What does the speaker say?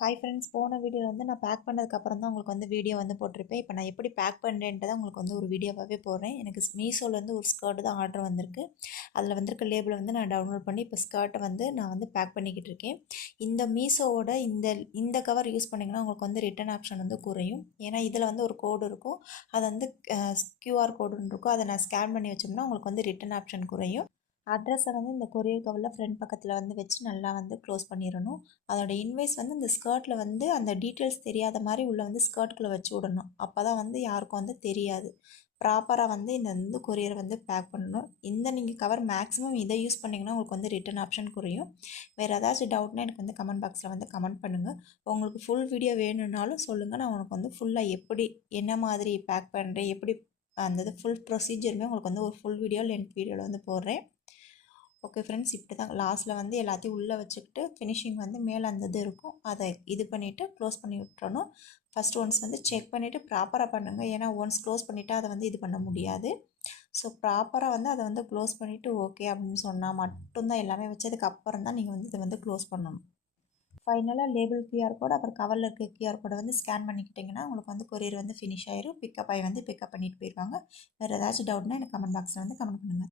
Hi friends, போன வீடியோவில் வந்து நான் பேக் பண்ணதுக்கப்புறம் தான் உங்களுக்கு வந்து வீடியோ வந்து போட்டிருப்பேன். இப்போ நான் எப்படி பேக் பண்ணுறேன்ட்டு தான் உங்களுக்கு வந்து ஒரு வீடியோவாகவே போடுறேன். எனக்கு மீஷோலேருந்து ஒரு ஸ்கர்ட் தான் ஆர்டர் வந்திருக்கு. அதில் வந்திருக்க லேபிளை வந்து நான் டவுன்லோட் பண்ணி இப்போ ஸ்கர்ட்டை வந்து நான் வந்து பேக் பண்ணிக்கிட்டு இருக்கேன். இந்த மீஷோவோட இந்த கவர் யூஸ் பண்ணிங்கன்னா உங்களுக்கு வந்து ரிட்டன் ஆப்ஷன் வந்து குறையும். ஏன்னா இதில் வந்து ஒரு கோடு இருக்கும். அது வந்து QR கோடுன்னு இருக்கும். அதை நான் ஸ்கேன் பண்ணி வச்சோம்னா உங்களுக்கு வந்து ரிட்டன் ஆப்ஷன் குறையும். அட்ரஸை வந்து இந்த கொரியர் கவரில் ஃப்ரண்ட் பக்கத்தில் வந்து வச்சு நல்லா வந்து க்ளோஸ் பண்ணிடணும். அதோட இன்வைஸ் வந்து இந்த ஸ்கர்ட்டில் வந்து அந்த டீட்டெயில்ஸ் தெரியாத மாதிரி உள்ளே வந்து ஸ்கர்ட்டுக்குள்ளே வச்சு விடணும். அப்போ தான் வந்து யாருக்கும் வந்து தெரியாது. ப்ராப்பராக வந்து இந்த வந்து கொரியர் வந்து பேக் பண்ணணும். நீங்கள் கவர் மேக்ஸிமம் இதை யூஸ் பண்ணிங்கன்னா உங்களுக்கு வந்து ரிட்டன் ஆப்ஷன் குறையும். வேறு ஏதாச்சும் டவுட்னா எனக்கு வந்து கமெண்ட் பாக்ஸில் வந்து கமெண்ட் பண்ணுங்கள். உங்களுக்கு ஃபுல் வீடியோ வேணும்னாலும் சொல்லுங்கள். நான் உங்களுக்கு வந்து ஃபுல்லாக எப்படி என்ன மாதிரி பேக் பண்ணுறேன், எப்படி அந்த இது ஃபுல் ப்ரொசீஜருமே உங்களுக்கு வந்து ஒரு ஃபுல் வீடியோ லென்த் வீடியோவில் வந்து போடுறேன். ஓகே ஃப்ரெண்ட்ஸ், இப்படி தான் லாஸ்ட்டில் வந்து எல்லாத்தையும் உள்ளே வச்சுக்கிட்டு ஃபினிஷிங் வந்து மேலே அந்த இது இருக்கும், அதை இது பண்ணிவிட்டு க்ளோஸ் பண்ணி விட்டுறணும். ஃபஸ்ட் ஒன்ஸ் வந்து செக் பண்ணிவிட்டு ப்ராப்பராக பண்ணுங்கள். ஏன்னா ஒன்ஸ் க்ளோஸ் பண்ணிவிட்டு அதை வந்து இது பண்ண முடியாது. ஸோ ப்ராப்பராக வந்து அதை வந்து க்ளோஸ் பண்ணிவிட்டு ஓகே அப்படின்னு சொன்னால் மட்டும்தான் எல்லாமே வச்சதுக்கப்புறம் தான் நீங்கள் வந்து இதை வந்து க்ளோஸ் பண்ணணும். ஃபைனலாக லேபிள் கியூஆர் கோட் அப்புறம் கவரில் இருக்க கியூஆர் கோடை வந்து ஸ்கேன் பண்ணிக்கிட்டிங்கன்னா உங்களுக்கு வந்து கொரியர் வந்து ஃபினிஷ் ஆயிரும். பிக்கப் ஆகி வந்து பிக்கப் பண்ணிட்டு போயிடுவாங்க. வேறு ஏதாச்சும் டவுட்னா எனக்கு கமெண்ட் பாக்ஸில் வந்து கமெண்ட் பண்ணுங்கள்.